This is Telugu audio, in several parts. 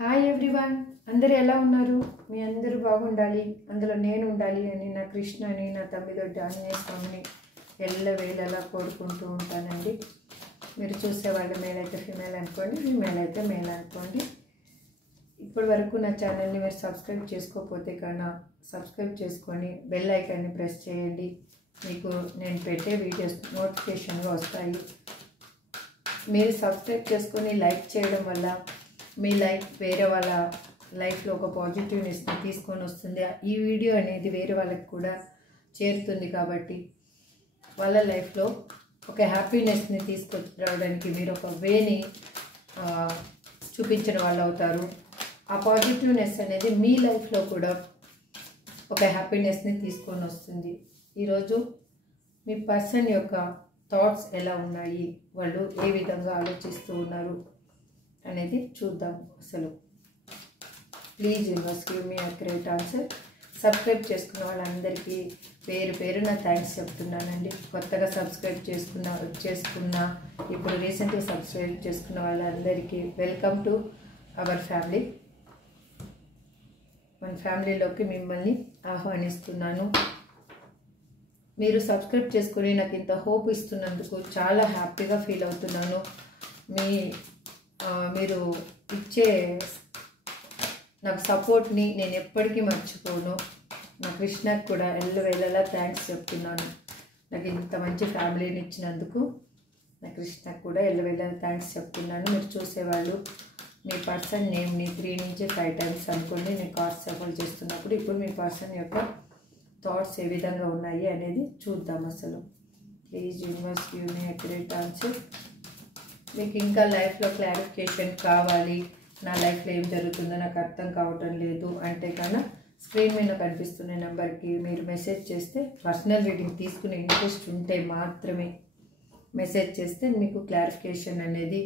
హాయ్ ఎవ్రీవన్, అందరూ ఎలా ఉన్నారు? మీ అందరూ బాగుండాలి, అందులో నేను ఉండాలి అని నా కృష్ణని, నా తమ్మిదొడ్డి ఆంజనేయ స్వామిని ఎల్లవేళలా కోరుకుంటూ ఉంటానండి. మీరు చూసేవాళ్ళు మేల్ అయితే ఫీమేల్ అనుకోండి, ఫీమేల్ అయితే మేల్ అనుకోండి. ఇప్పటి వరకు నా ఛానల్ని మీరు సబ్స్క్రైబ్ చేసుకోకపోతే కన్నా సబ్స్క్రైబ్ చేసుకొని బెల్ ఐకాన్ని ప్రెస్ చేయండి. మీకు నేను పెట్టే వీడియోస్ నోటిఫికేషన్గా వస్తాయి. మీరు సబ్స్క్రైబ్ చేసుకొని లైక్ చేయడం వల్ల మీ లైఫ్ వేరే వాళ్ళ లైఫ్లో ఒక పాజిటివ్నెస్ని తీసుకొని వస్తుంది. ఈ వీడియో అనేది వేరే వాళ్ళకి కూడా చేరుతుంది కాబట్టి వాళ్ళ లైఫ్లో ఒక హ్యాపీనెస్ని తీసుకురావడానికి మీరు ఒక వేని చూపించిన వాళ్ళు అవుతారు. ఆ పాజిటివ్నెస్ అనేది మీ లైఫ్లో కూడా ఒక హ్యాపీనెస్ని తీసుకొని వస్తుంది. ఈరోజు మీ పర్సన్ యొక్క థాట్స్ ఎలా ఉన్నాయి, వాళ్ళు ఏ విధంగా ఆలోచిస్తూ ఉన్నారు అనేది చూద్దాం. అసలు please universe give me accurate answer. Subscribe చేసుకున్న వాళ్ళందరికీ పేరు పేరున థ్యాంక్స్ చెప్తున్నానండి. కొత్తగా సబ్స్క్రైబ్ చేసుకున్న ఇప్పుడు రీసెంట్గా సబ్స్క్రైబ్ చేసుకున్న వాళ్ళందరికీ వెల్కమ్ టు అవర్ ఫ్యామిలీ. మన ఫ్యామిలీలోకి మిమ్మల్ని ఆహ్వానిస్తున్నాను. మీరు సబ్స్క్రైబ్ చేసుకుని నాకు ఇంత హోప్ ఇస్తున్నందుకు చాలా హ్యాపీగా ఫీల్ అవుతున్నాను. మీరు ఇచ్చే నాకు సపోర్ట్ని నేను ఎప్పటికీ మర్చిపోను. నా కృష్ణకి కూడా ఎల్లవేళలా థ్యాంక్స్ చెప్తున్నాను. నాకు ఇంత మంచి ఫ్యామిలీని ఇచ్చినందుకు నా కృష్ణకి కూడా ఎల్లవేళలా థ్యాంక్స్ చెప్తున్నాను. మీరు చూసేవాళ్ళు మీ పర్సన్ నేమ్ని 3 నుంచి 5 టైమ్స్ అనుకోండి. నేను కార్డ్స్ షఫల్ చేస్తున్నప్పుడు ఇప్పుడు మీ పర్సన్ యొక్క థాట్స్ ఏ విధంగా ఉన్నాయి అనేది చూద్దాం. అసలు please universe give me accurate answer. మీకు ఇంకా లైఫ్లో క్లారిఫికేషన్ కావాలి, నా లైఫ్లో ఏం జరుగుతుందో నాకు అర్థం కావటం లేదు అంటే కన్నా స్క్రీన్ మీద కనిపిస్తున్న నెంబర్కి మీరు మెసేజ్ చేస్తే, పర్సనల్ రీడింగ్ తీసుకునే ఇంట్రెస్ట్ ఉంటే మాత్రమే మెసేజ్ చేస్తే మీకు క్లారిఫికేషన్ అనేది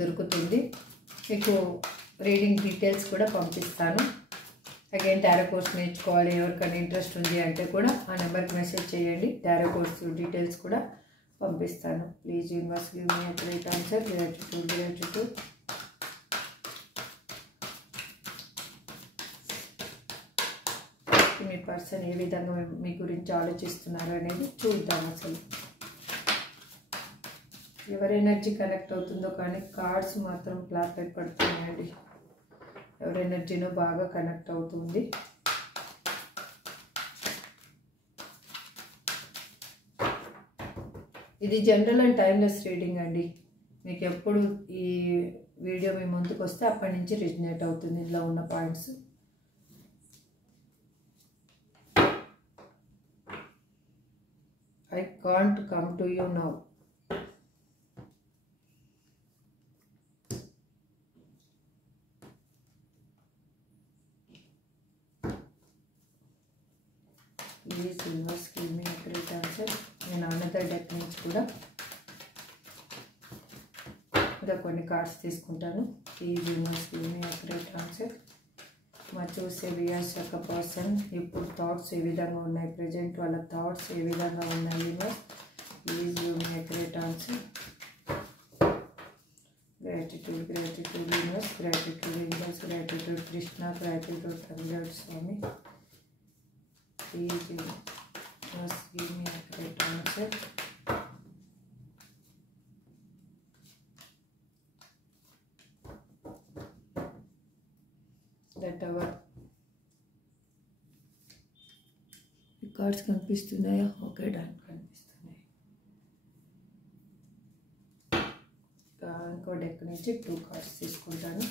దొరుకుతుంది. మీకు రీడింగ్ డీటెయిల్స్ కూడా పంపిస్తాను. అగైన్ టారో కోర్స్ నేర్చుకోవాలి ఎవరికైనా ఇంట్రెస్ట్ ఉంది అంటే కూడా ఆ నెంబర్కి మెసేజ్ చేయండి. టారో కోర్స్ డీటెయిల్స్ కూడా పంపిస్తాను. Please universe give me accurate answer. Gratitude. మీ పర్సన్ ఏ విధంగా మీ గురించి ఆలోచిస్తున్నారు అనేది చూద్దాం. అసలు ఎవరి ఎనర్జీ కనెక్ట్ అవుతుందో కానీ కార్డ్స్ మాత్రం బ్లాక్ లైట్ పడుతున్నాయండి. ఎవరి ఎనర్జీనో బాగా కనెక్ట్ అవుతుంది. ఇది జనరల్ అండ్ టైమ్లెస్ రీడింగ్ అండి. మీకు ఎప్పుడు ఈ వీడియో మీ ముందుకు వస్తే అప్పటి నుంచి రిజనేట్ అవుతుంది ఇందులో ఉన్న points. I can't come to you now. Please universe give me accurate answer. నేను అనదర్ డెక్ నుంచి కూడా ఇంకా కొన్ని కార్డ్స్ తీసుకుంటాను. Please universe give me accurate answer. మా చూసే వ్యూయర్స్ యొక్క పర్సన్ ఇప్పుడు థాట్స్ ఏ విధంగా ఉన్నాయి, ప్రజెంట్ వాళ్ళ థాట్స్ ఏ విధంగా ఉన్నాయి universe. Please give me accurate answer. Gratitude universe, gratitude universe, gratitude Krishna, gratitude Tamil Swami. Please just give me a correct answer. That our cards కనిపిస్తున్నాయా? ఓకే, డన్ కనిపిస్తున్నాయి. ఇంకో డెక్ నుంచి 2 కార్డ్స్ తీసుకుంటాను.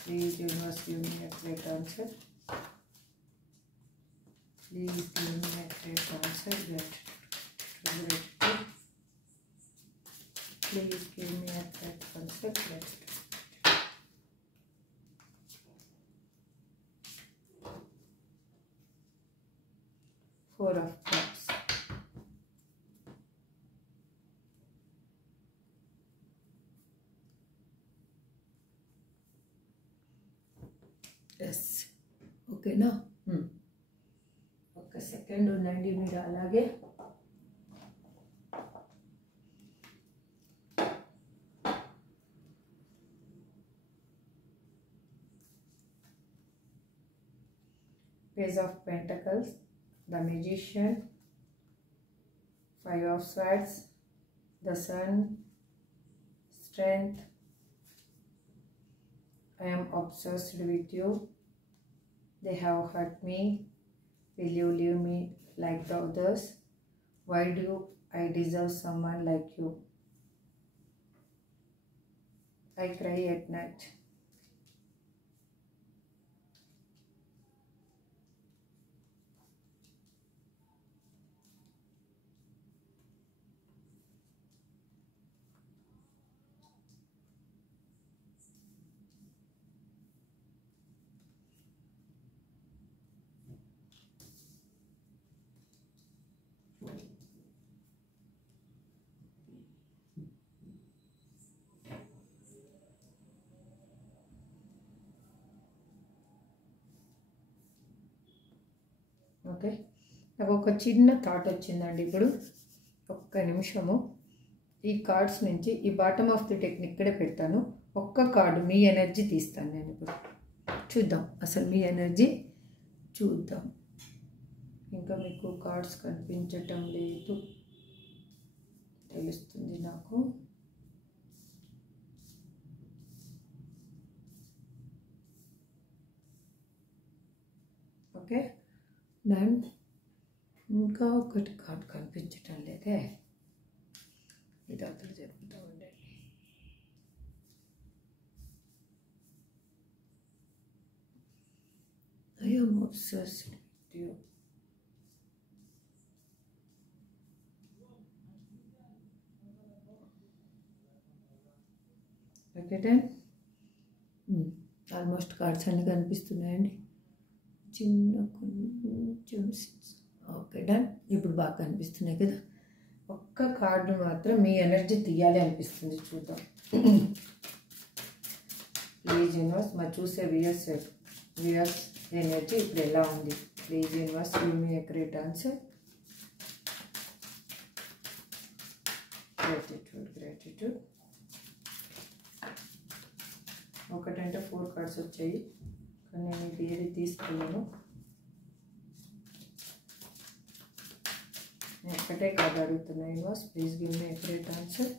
Please universe give me a correct answer. Please give me a correct answer. Gratitude. Please give me a correct answer. Gratitude. Four of Cups. Yes. Okay, no? ఒక సెకండ్ ఉండండి మీరు అలాగే. Page of Pentacles, the Magician, 5 of Swords, the Sun, Strength. I am obsessed with you. They have hurt me. Will you leave me like the others? Why do I deserve someone like you? I cry at night. Okay, నాకు ఒక చిన్న థాట్ వచ్చిందండి. ఇప్పుడు ఒక్క నిమిషము ఈ కార్డ్స్ నుంచి ఈ బాటమ్ ఆఫ్ ది డెక్ని ఇక్కడే పెడతాను. ఒక్క కార్డు మీ ఎనర్జీ తీస్తాను నేను. ఇప్పుడు చూద్దాం అసలు మీ ఎనర్జీ చూద్దాం. ఇంకా మీకు కార్డ్స్ కనిపించటం లేదు, తెలుస్తుంది నాకు. ఓకే, దెన్ ఇంకా ఒకటి కార్డ్ కనిపించటం లేదే, ఇది అతను జరుపుతూ ఉండండి. I am obsessed with you. Okay done. Almost cards అన్నీ కనిపిస్తున్నాయండి, చిన్న కొంచెం. ఓకే డన్, ఇప్పుడు బాగా కనిపిస్తున్నాయి కదా. ఒక్క కార్డు మాత్రం మీ ఎనర్జీ తీయాలి అనిపిస్తుంది, చూద్దాం. ప్లీజ్ యూనివర్స్, మరి చూసే వ్యూయర్స్ ఎనర్జీ ఇప్పుడు ఎలా ఉంది? Please universe give me a great answer. Gratitude. ఒకటంటే 4 కార్డ్స్ వచ్చాయి, కానీ నేను ఇది ఏది తీసుకున్నాను. నేను ఒకటే కార్డు అడుగుతున్నాను universe, please give me a great answer.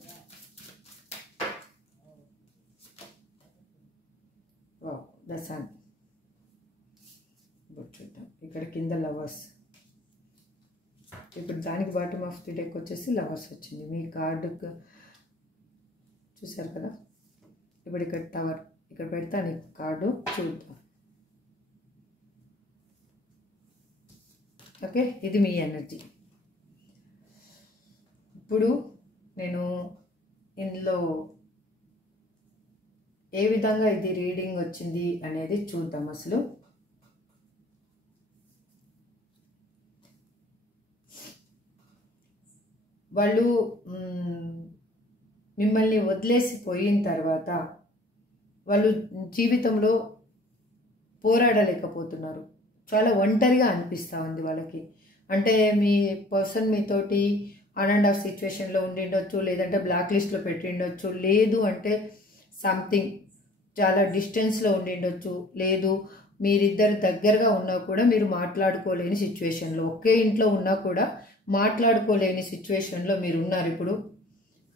Wow, the sun. ఇప్పుడు చూద్దాం, ఇక్కడ కింద లవర్స్. ఇప్పుడు దానికి బాటమ్ ఆఫ్ ది డెక్ వచ్చేసి లవర్స్ వచ్చింది. మీ కార్డు చూసారు కదా. ఇప్పుడు ఇక్కడ టవర్, ఇక్కడ పెడతాను ఈ కార్డు, చూద్దాం. ఓకే, ఇది మీ ఎనర్జీ. ఇప్పుడు నేను ఇందులో ఏ విధంగా ఇది రీడింగ్ వచ్చింది అనేది చూద్దాం. అసలు వాళ్ళు మిమ్మల్ని వదిలేసి పోయిన తర్వాత వాళ్ళు జీవితంలో పోరాడలేకపోతున్నారు. చాలా ఒంటరిగా అనిపిస్తూ ఉంది వాళ్ళకి. అంటే మీ పర్సన్ మీతోటి ఆన్ అండ్ ఆఫ్ సిచ్యువేషన్లో ఉండిండొచ్చు, లేదంటే బ్లాక్ లిస్ట్లో పెట్టిండొచ్చు, లేదు అంటే సంథింగ్ చాలా డిస్టెన్స్లో ఉండిండొచ్చు, లేదు మీరిద్దరు దగ్గరగా ఉన్నా కూడా మీరు మాట్లాడుకోలేని సిచ్యువేషన్లో, ఒకే ఇంట్లో ఉన్నా కూడా మాట్లాడుకోలేని సిచ్యువేషన్లో మీరు ఉన్నారు ఇప్పుడు.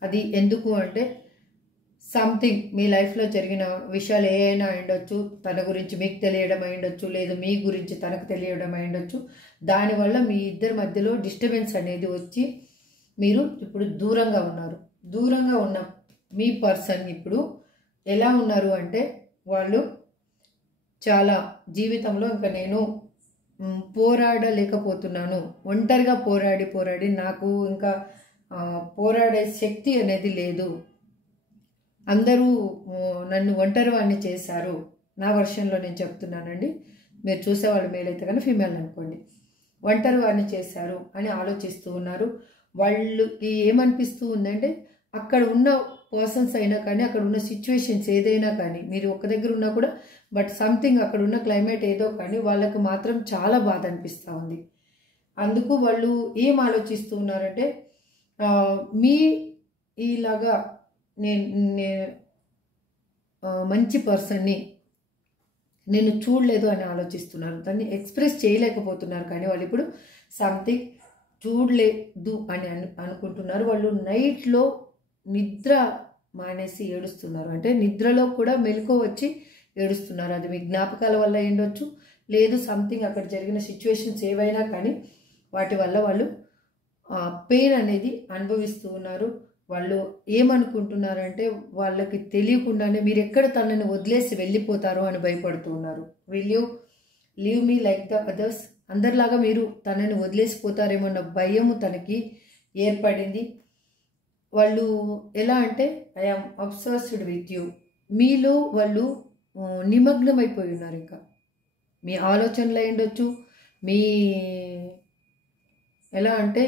అది ఎందుకు అంటే సంథింగ్ మీ లైఫ్లో జరిగిన విషయాలు ఏ అయినా అయ్యుండొచ్చు. తన గురించి మీకు తెలియడం అయ్యుండొచ్చు, లేదు మీ గురించి తనకు తెలియడం అయ్యుండొచ్చు. దానివల్ల మీ ఇద్దరి మధ్యలో డిస్టర్బెన్స్ అనేది వచ్చి మీరు ఇప్పుడు దూరంగా ఉన్నారు. దూరంగా ఉన్న మీ పర్సన్ ఇప్పుడు ఎలా ఉన్నారు అంటే వాళ్ళు చాలా జీవితంలో ఇంకా నేను పోరాడలేకపోతున్నాను, ఒంటరిగా పోరాడి నాకు ఇంకా పోరాడే శక్తి అనేది లేదు, అందరూ నన్ను ఒంటరి వాడిని చేశారు. నా వర్షన్లో నేను చెప్తున్నానండి, మీరు చూసేవాళ్ళు మేలైతే కానీ ఫీమేల్ అనుకోండి. ఒంటరి వాడిని చేశారు అని ఆలోచిస్తూ ఉన్నారు. వాళ్ళకి ఏమనిపిస్తూ ఉందంటే అక్కడ ఉన్న పర్సన్స్ అయినా కానీ, అక్కడ ఉన్న సిచ్యువేషన్స్ ఏదైనా కానీ, మీరు ఒక దగ్గర ఉన్నా కూడా బట్ సంథింగ్ అక్కడ ఉన్న క్లైమేట్ ఏదో కానీ వాళ్ళకు మాత్రం చాలా బాధ అనిపిస్తూ ఉంది. అందుకు వాళ్ళు ఏం ఆలోచిస్తూ ఉన్నారంటే మీ ఇలాగా నేను మంచి పర్సన్ని నేను చూడలేదు అని ఆలోచిస్తున్నారు, దాన్ని ఎక్స్ప్రెస్ చేయలేకపోతున్నారు. కానీ వాళ్ళు ఇప్పుడు సంథింగ్ చూడలేదు అని అనుకుంటున్నారు. వాళ్ళు నైట్లో నిద్ర మానేసి ఏడుస్తున్నారు, అంటే నిద్రలో కూడా మెలకువ వచ్చి ఏడుస్తున్నారు. అది మీ జ్ఞాపకాల వల్ల ఉండొచ్చు, లేదు సంథింగ్ అక్కడ జరిగిన సిచ్యువేషన్స్ ఏవైనా కానీ వాటి వల్ల వాళ్ళు పెయిన్ అనేది అనుభవిస్తూ ఉన్నారు. వాళ్ళు ఏమనుకుంటున్నారంటే వాళ్ళకి తెలియకుండానే మీరు ఎక్కడ తనని వదిలేసి వెళ్ళిపోతారో అని భయపడుతూ ఉన్నారు. Will you leave me like the others, అందరిలాగా మీరు తనని వదిలేసిపోతారేమో అన్న భయము తనకి ఏర్పడింది. వాళ్ళు ఎలా అంటే I am obsessed with you, మీలో వాళ్ళు నిమగ్నమైపోయి ఉన్నారు. ఇంకా మీ ఆలోచనలు అయి ఉండొచ్చు, మీ ఎలా అంటే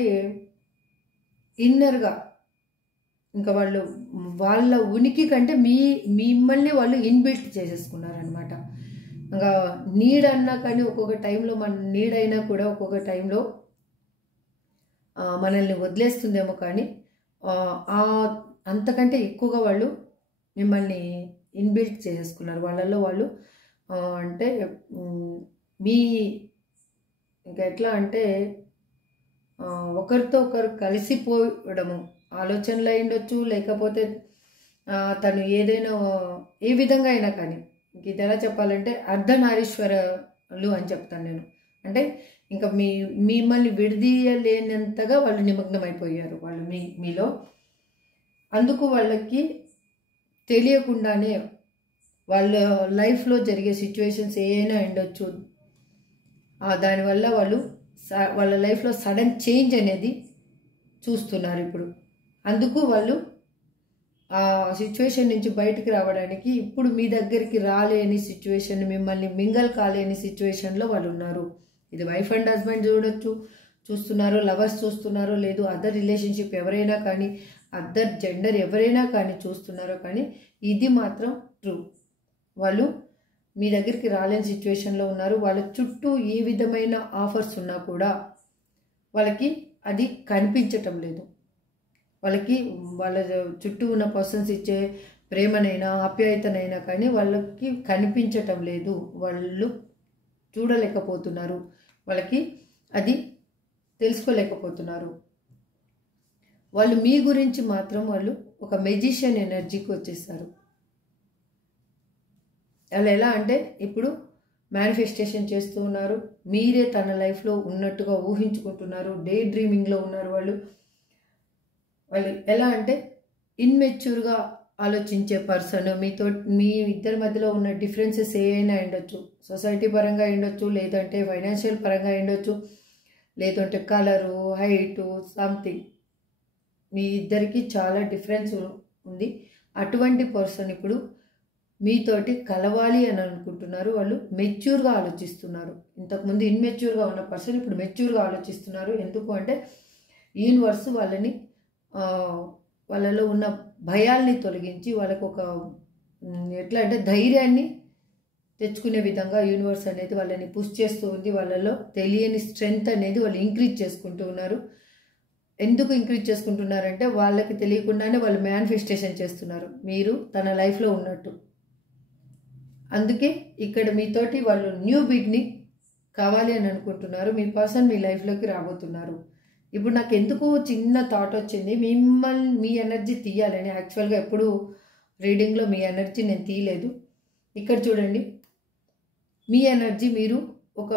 ఇన్నర్గా ఇంకా వాళ్ళు వాళ్ళ ఉనికి కంటే మిమ్మల్ని వాళ్ళు ఇన్బిల్ట్ చేసేసుకున్నారనమాట. ఇంకా నీడ్ అన్నా కానీ ఒక్కొక్క టైంలో మన నీడ్ అయినా కూడా ఒక్కొక్క టైంలో మనల్ని వదిలేస్తుందేమో, కానీ అంతకంటే ఎక్కువగా వాళ్ళు మిమ్మల్ని ఇన్బిల్ట్ చేసేసుకున్నారు. వాళ్ళల్లో వాళ్ళు అంటే మీ ఇంకా ఎట్లా అంటే ఒకరితో ఒకరు కలిసిపోవడము, ఆలోచనలు అయి ఉండొచ్చు, లేకపోతే తను ఏదైనా ఏ విధంగా అయినా కానీ, ఇది ఎలా చెప్పాలంటే అర్ధనారీశ్వరులు అని చెప్తాను నేను. అంటే ఇంకా మిమ్మల్ని విడదీయలేనంతగా వాళ్ళు నిమగ్నమైపోయారు వాళ్ళు మీలో. అందుకు వాళ్ళకి తెలియకుండానే వాళ్ళ లైఫ్లో జరిగే సిచ్యువేషన్స్ ఏమైనా ఉండొచ్చు, దానివల్ల వాళ్ళ లైఫ్లో సడన్ చేంజ్ అనేది చూస్తున్నారు ఇప్పుడు. అందుకు వాళ్ళు ఆ సిచ్యువేషన్ నుంచి బయటికి రావడానికి ఇప్పుడు మీ దగ్గరికి రాలేని సిచ్యువేషన్, మిమ్మల్ని మింగల్ కాలేని సిచ్యువేషన్లో వాళ్ళు ఉన్నారు. ఇది వైఫ్ అండ్ హస్బెండ్ చూస్తున్నారు, లవర్స్ చూస్తున్నారు, లేదు అదర్ రిలేషన్షిప్ ఎవరైనా కానీ, అదర్ జెండర్ ఎవరైనా కానీ చూస్తున్నారో, కానీ ఇది మాత్రం ట్రూ. వాళ్ళు మీ దగ్గరికి రాలేని సిచ్యువేషన్లో ఉన్నారు. వాళ్ళ చుట్టూ ఏ విధమైన ఆఫర్స్ ఉన్నా కూడా వాళ్ళకి అది కనిపించటం లేదు. వాళ్ళకి వాళ్ళ చుట్టూ ఉన్న పర్సన్స్ ఇచ్చే ప్రేమనైనా ఆప్యాయతనైనా కానీ వాళ్ళకి కనిపించటం లేదు, వాళ్ళు చూడలేకపోతున్నారు, వాళ్ళకి అది తెలుసుకోలేకపోతున్నారు. వాళ్ళు మీ గురించి మాత్రం వాళ్ళు ఒక మెజిషియన్ ఎనర్జీకి వచ్చేస్తారు. వాళ్ళు ఎలా అంటే ఇప్పుడు మేనిఫెస్టేషన్ చేస్తూ ఉన్నారు, మీరే తన లైఫ్లో ఉన్నట్టుగా ఊహించుకుంటున్నారు, డే డ్రీమింగ్లో ఉన్నారు. వాళ్ళు ఎలా అంటే ఇన్మెచ్యూర్గా ఆలోచించే పర్సన్. మీ ఇద్దరి మధ్యలో ఉన్న డిఫరెన్సెస్ ఏమైనా ఉండొచ్చు, సొసైటీ పరంగా ఉండొచ్చు, లేదంటే ఫైనాన్షియల్ పరంగా ఉండొచ్చు, లేదంటే కలరు, హైటు, సంథింగ్ మీ ఇద్దరికి చాలా డిఫరెన్స్ ఉంది. అటువంటి పర్సన్ ఇప్పుడు మీతోటి కలవాలి అని అనుకుంటున్నారు. వాళ్ళు మెచ్యూర్గా ఆలోచిస్తున్నారు. ఇంతకుముందు ఇన్మెచ్యూర్గా ఉన్న పర్సన్ ఇప్పుడు మెచ్యూర్గా ఆలోచిస్తున్నారు. ఎందుకు అంటే యూనివర్స్ వాళ్ళలో ఉన్న భయాల్ని తొలగించి వాళ్ళకు ఒక ఎట్లా అంటే ధైర్యాన్ని తెచ్చుకునే విధంగా యూనివర్స్ అనేది వాళ్ళని పుష్ చేస్తూ ఉంది. వాళ్ళలో తెలియని స్ట్రెంగ్త్ అనేది వాళ్ళు ఇంక్రీజ్ చేసుకుంటూ ఉన్నారు. ఎందుకు ఇంక్రీజ్ చేసుకుంటున్నారంటే వాళ్ళకి తెలియకుండానే వాళ్ళు మేనిఫెస్టేషన్ చేస్తున్నారు మీరు తన లైఫ్లో ఉన్నట్టు. అందుకే ఇక్కడ మీతోటి వాళ్ళు న్యూ బిగినింగ్ కావాలి అని అనుకుంటున్నారు. మీ పర్సన్ మీ లైఫ్లోకి రాబోతున్నారు. ఇప్పుడు నాకు ఎందుకు చిన్న థాట్ వచ్చింది, మీ ఎనర్జీ తీయాలని. యాక్చువల్గా ఎప్పుడు రీడింగ్లో మీ ఎనర్జీ నేను తీయలేదు. ఇక్కడ చూడండి, మీ ఎనర్జీ మీరు ఒక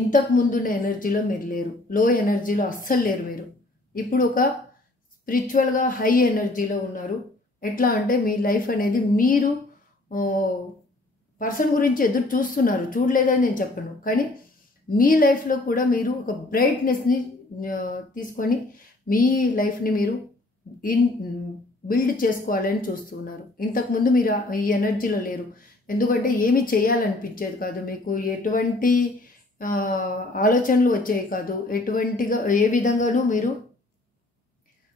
ఇంతకు ముందున్న ఎనర్జీలో మీరు లేరు, లో ఎనర్జీలో అస్సలు లేరు మీరు. ఇప్పుడు ఒక స్పిరిచువల్గా హై ఎనర్జీలో ఉన్నారు. ఎట్లా అంటే మీ లైఫ్ అనేది మీరు పర్సన్ గురించి ఎదురు చూస్తున్నారు, చూడలేదని నేను చెప్పను, కానీ మీ లైఫ్లో కూడా మీరు ఒక బ్రైట్నెస్ని తీసుకొని మీ లైఫ్ని మీరు బిల్డ్ చేసుకోవాలని చూస్తున్నారు. ఇంతకుముందు మీరు ఈ ఎనర్జీలో లేరు, ఎందుకంటే ఏమి చేయాలనిపించేది కాదు మీకు, ఎటువంటి ఆలోచనలు వచ్చేవి కాదు, ఏ విధంగానూ మీరు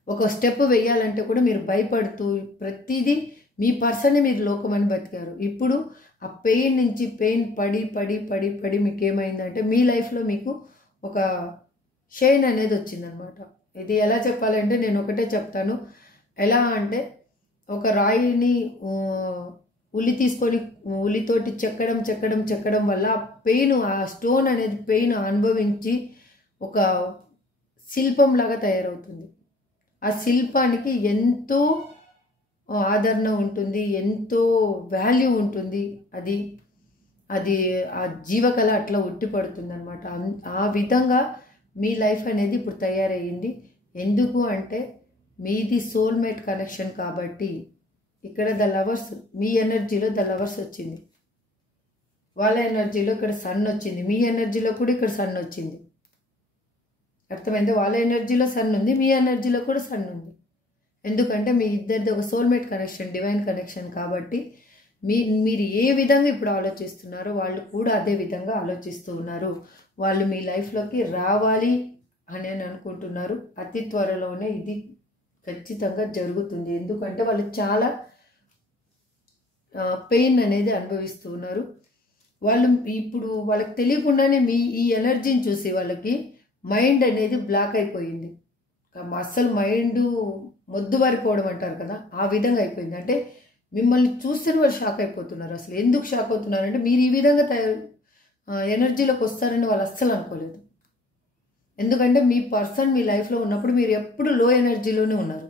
ఒక స్టెప్ వేయాలంటే కూడా మీరు భయపడుతూ ప్రతిదీ మీ పర్సనే మీరు లోకమని బతికారు. ఇప్పుడు ఆ పెయిన్ నుంచి పెయిన్ పడి పడి పడి పడి మీకు ఏమైందంటే మీ లైఫ్లో మీకు ఒక షైన్ అనేది వచ్చిందనమాట. ఇది ఎలా చెప్పాలంటే నేను ఒకటే చెప్తాను. ఎలా అంటే ఒక రాయిని ఉల్లి తీసుకొని ఉల్లితోటి చెక్కడం వల్ల పెయిన్, ఆ స్టోన్ అనేది పెయిన్ అనుభవించి ఒక శిల్పంలాగా తయారవుతుంది. ఆ శిల్పానికి ఎంతో ఆదరణ ఉంటుంది, ఎంతో వాల్యూ ఉంటుంది. అది అది ఆ జీవకళ అట్లా ఉట్టిపడుతుంది అనమాట. ఆ విధంగా మీ లైఫ్ అనేది ఇప్పుడు తయారయ్యింది. ఎందుకు అంటే మీది సోల్మేట్ కనెక్షన్ కాబట్టి. ఇక్కడ ద లవర్స్, మీ ఎనర్జీలో ద లవర్స్ వచ్చింది, వాళ్ళ ఎనర్జీలో ఇక్కడ సన్ వచ్చింది, మీ ఎనర్జీలో కూడా ఇక్కడ సన్ వచ్చింది. అర్థమైంది? వాళ్ళ ఎనర్జీలో సన్ ఉంది, మీ ఎనర్జీలో కూడా సన్ ఉంది. ఎందుకంటే మీ ఇద్దరిది ఒక సోల్మేట్ కనెక్షన్, డివైన్ కనెక్షన్ కాబట్టి మీరు ఏ విధంగా ఇప్పుడు ఆలోచిస్తున్నారో వాళ్ళు కూడా అదే విధంగా ఆలోచిస్తూ ఉన్నారు. వాళ్ళు మీ లైఫ్లోకి రావాలి అని అనుకుంటున్నారు. అతి త్వరలోనే ఇది ఖచ్చితంగా జరుగుతుంది. ఎందుకంటే వాళ్ళు చాలా పెయిన్ అనేది అనుభవిస్తూ ఉన్నారు. వాళ్ళు ఇప్పుడు వాళ్ళకి తెలియకుండానే మీ ఈ ఎనర్జీని చూసి వాళ్ళకి మైండ్ అనేది బ్లాక్ అయిపోయింది. అస్సలు మైండ్ మొద్దుబారిపోవడం అంటారు కదా, ఆ విధంగా అయిపోయింది. అంటే మిమ్మల్ని చూస్తేనే వాళ్ళు షాక్ అయిపోతున్నారు. అసలు ఎందుకు షాక్ అవుతున్నారంటే మీరు ఈ విధంగా ఎనర్జీలోకి వస్తారని వాళ్ళు అస్సలు అనుకోలేదు. ఎందుకంటే మీ పర్సన్ మీ లైఫ్లో ఉన్నప్పుడు మీరు ఎప్పుడు లో ఎనర్జీలోనే ఉన్నారు,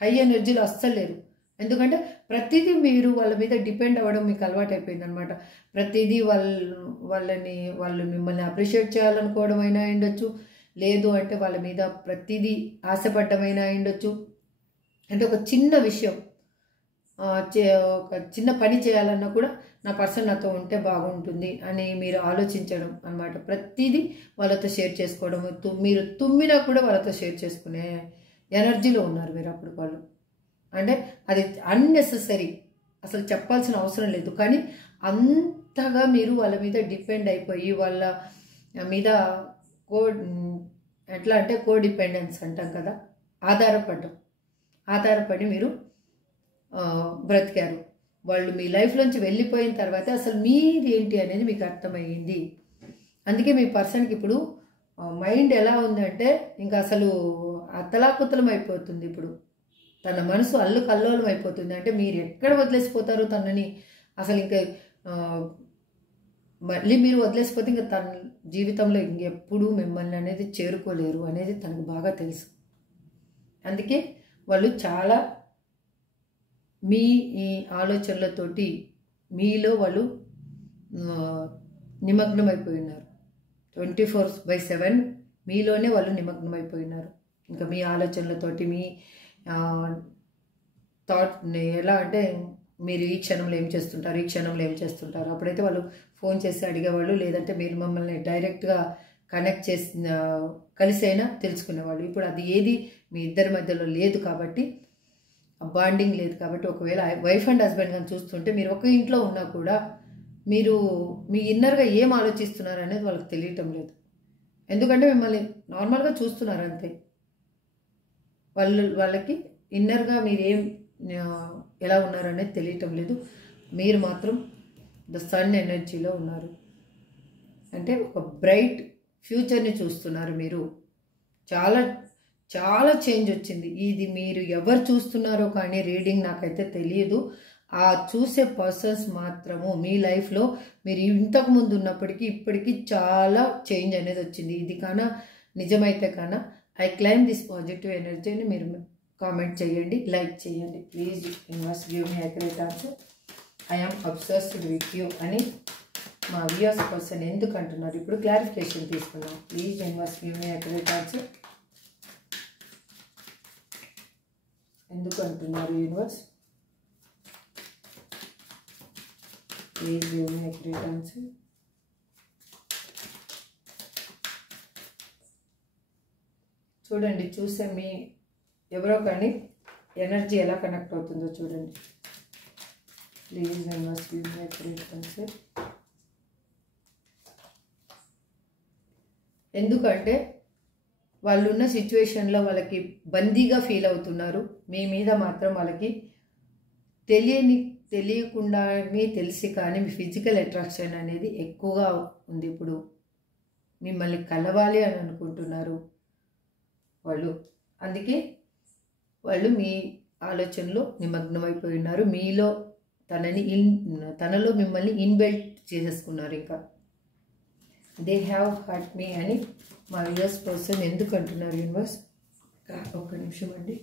హై ఎనర్జీలో అస్సలు లేరు. ఎందుకంటే ప్రతిదీ మీరు వాళ్ళ మీద డిపెండ్ అవ్వడం మీకు అలవాటు అయిపోయింది అనమాట. ప్రతిదీ వాళ్ళు మిమ్మల్ని అప్రిషియేట్ చేయాలనుకోవడం అయినా ఉండొచ్చు, లేదు అంటే వాళ్ళ మీద ప్రతిదీ ఆశపడ్డమైనా ఉండొచ్చు. అంటే ఒక చిన్న విషయం, ఒక చిన్న పని చేయాలన్నా కూడా నా పర్సన్ నాతో ఉంటే బాగుంటుంది అని మీరు ఆలోచించడం అనమాట. ప్రతిదీ వాళ్ళతో షేర్ చేసుకోవడం, మీరు తుమ్మినా కూడా వాళ్ళతో షేర్ చేసుకునే ఎనర్జీలో ఉన్నారు మీరు అప్పుడు. వాళ్ళు అంటే అది అన్నెసెసరీ, అసలు చెప్పాల్సిన అవసరం లేదు. కానీ అంతగా మీరు వాళ్ళ మీద డిపెండ్ అయిపోయి వాళ్ళ మీద ఎట్లా అంటే కోడిపెండెన్స్ అంటాం కదా, ఆధారపడి మీరు బ్రతికారు. వాళ్ళు మీ లైఫ్లోంచి వెళ్ళిపోయిన తర్వాత అసలు మీరేంటి అనేది మీకు అర్థమయ్యింది. అందుకే మీ పర్సన్కి ఇప్పుడు మైండ్ ఎలా ఉందంటే ఇంకా అసలు అతలాకుతలం అయిపోతుంది. ఇప్పుడు తన మనసు అల్లుకల్లోలం అయిపోతుంది. అంటే మీరు ఎక్కడ వదిలేసిపోతారు తనని, అసలు ఇంకా మళ్ళీ మీరు వదిలేసిపోతే ఇంకా తన జీవితంలో ఇంకెప్పుడు మిమ్మల్ని అనేది చేరుకోలేరు అనేది తనకు బాగా తెలుసు. అందుకే వాళ్ళు చాలా మీ ఈ ఆలోచనలతోటి మీలో వాళ్ళు నిమగ్నమైపోయినారు. 24/7 మీలోనే వాళ్ళు నిమగ్నమైపోయినారు. ఇంకా మీ ఆలోచనలతోటి మీ థాట్ ఎలా అంటే మీరు ఈ క్షణంలో ఏం చేస్తుంటారు, అప్పుడైతే వాళ్ళు ఫోన్ చేసి అడిగేవాళ్ళు, లేదంటే మీరు మమ్మల్ని డైరెక్ట్గా కనెక్ట్ కలిసి అయినా తెలుసుకునేవాళ్ళు. ఇప్పుడు అది ఏది మీ ఇద్దరి మధ్యలో లేదు కాబట్టి, బాండింగ్ లేదు కాబట్టి, ఒకవేళ వైఫ్ అండ్ హస్బెండ్ కానీ చూస్తుంటే మీరు ఒక ఇంట్లో ఉన్నా కూడా మీరు మీ ఇన్నర్గా ఏం ఆలోచిస్తున్నారు అనేది వాళ్ళకి తెలియటం లేదు. ఎందుకంటే మిమ్మల్ని నార్మల్గా చూస్తున్నారు అంతే. వాళ్ళకి ఇన్నర్గా మీరేం ఎలా ఉన్నారనేది తెలియటం లేదు. మీరు మాత్రం ద సన్ ఎనర్జీలో ఉన్నారు. అంటే ఒక బ్రైట్ ఫ్యూచర్ని చూస్తున్నారు మీరు. చాలా చాలా చేంజ్ వచ్చింది. ఇది మీరు ఎవరు చూస్తున్నారో కానీ రీడింగ్ నాకైతే తెలియదు. ఆ చూసే పర్సన్స్ మాత్రము మీ లైఫ్లో మీరు ఇంతకుముందు ఉన్నప్పటికీ ఇప్పటికీ చాలా చేంజ్ అనేది వచ్చింది. ఇది కానా నిజమైతే కానా ఐ క్లైమ్ దిస్ పాజిటివ్ ఎనర్జీని మీరు కామెంట్ చేయండి, లైక్ చేయండి. Please universe give me accurate answer. I am obsessed with you అని మా వ్యూయర్స్ పర్సన్ ఎందుకు అంటున్నారు, ఇప్పుడు క్లారిఫికేషన్ తీసుకున్నాం. Please universe give me accurate answer. ఎందుకు అంటున్నారు universe? Please give me accurate answer. చూడండి, చూసే మీ ఎవరో కానీ ఎనర్జీ ఎలా కనెక్ట్ అవుతుందో చూడండి. Please universe give me accurate answer. ఎందుకంటే వాళ్ళు ఉన్న సిచ్యువేషన్లో వాళ్ళకి బందీగా ఫీల్ అవుతున్నారు. మీ మీద మాత్రం వాళ్ళకి తెలియకుండానే తెలిసి కానీ మీ ఫిజికల్ అట్రాక్షన్ అనేది ఎక్కువగా ఉంది. ఇప్పుడు మిమ్మల్ని కలవాలి అని అనుకుంటున్నారు వాళ్ళు. అందుకే వాళ్ళు మీ ఆలోచనలో నిమగ్నమైపోయి ఉన్నారు. మీలో తనలో మిమ్మల్ని ఇన్బిల్ట్ చేసేసుకున్నారు. ఇంకా దే హ్యావ్ హర్ట్ మీ అని మా వ్యూయర్స్ పర్సన్ ఎందుకు అంటున్నారు యూనివర్స్? ఒక్క నిమిషం అండి.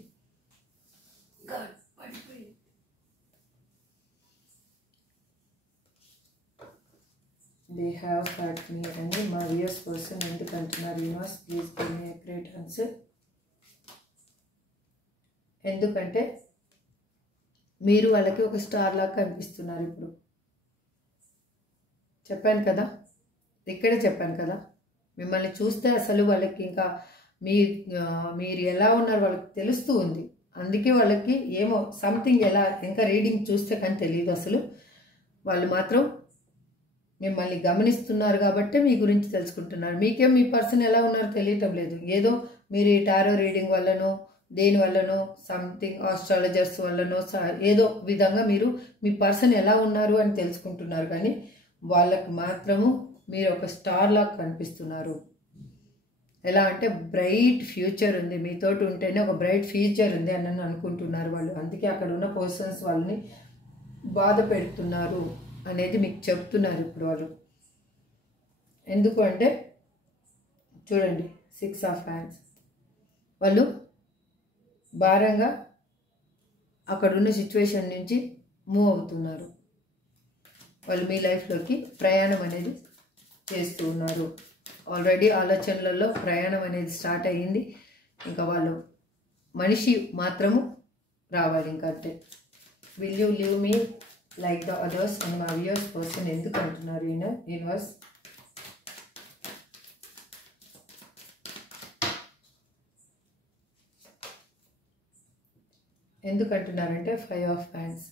దే హ్యావ్ హర్ట్ మీ అని మా వ్యూయర్స్ పర్సన్ ఎందుకు అంటున్నారు universe? Please give me a great answer. ఎందుకంటే మీరు వాళ్ళకి ఒక స్టార్ లాగా కనిపిస్తున్నారు. ఇప్పుడు చెప్పాను కదా, ఇక్కడే చెప్పాను కదా, మిమ్మల్ని చూస్తే అసలు వాళ్ళకి ఇంకా మీరు ఎలా ఉన్నారు వాళ్ళకి తెలుస్తూ ఉంది. అందుకే వాళ్ళకి ఏమో సంథింగ్ ఎలా ఇంకా రీడింగ్ చూస్తే కానీ తెలియదు అసలు. వాళ్ళు మాత్రం మిమ్మల్ని గమనిస్తున్నారు కాబట్టి మీ గురించి తెలుసుకుంటున్నారు. మీకేం మీ పర్సన్ ఎలా ఉన్నారో తెలియటం లేదు. ఏదో మీరు ఈ టారో రీడింగ్ వల్లనో దేని వల్లనో సంథింగ్ ఆస్ట్రాలజర్స్ వల్లనో ఏదో విధంగా మీరు మీ పర్సన్ ఎలా ఉన్నారు అని తెలుసుకుంటున్నారు. కానీ వాళ్ళకి మాత్రము మీరు ఒక స్టార్ లాగా కనిపిస్తున్నారు. ఎలా అంటే బ్రైట్ ఫ్యూచర్ ఉంది, మీతోటి ఉంటేనే ఒక బ్రైట్ ఫ్యూచర్ ఉంది అని అనుకుంటున్నారు వాళ్ళు. అందుకే అక్కడ ఉన్న పర్సన్స్ వాళ్ళని బాధ పెడుతున్నారు అనేది మీకు చెప్తున్నారు ఇప్పుడు వాళ్ళు. ఎందుకు అంటే చూడండి, 6 ఆఫ్ హ్యాండ్స్. వాళ్ళు భారంగా అక్కడున్న సిచ్యువేషన్ నుంచి మూవ్ అవుతున్నారు. వాళ్ళు మీ లైఫ్లోకి ప్రయాణం అనేది చేస్తూ ఉన్నారు. ఆల్రెడీ ఆలోచనలలో ప్రయాణం అనేది స్టార్ట్ అయ్యింది. ఇంకా వాళ్ళు మనిషి మాత్రము రావాలి ఇంకా అంతే. Will you live me like the others అని మా వ్యూయర్స్ పర్సన్ ఎందుకు అంటున్నారు యూనివర్స్? ఎందుకు అంటున్నారంటే 5 ఆఫ్ హ్యాండ్స్.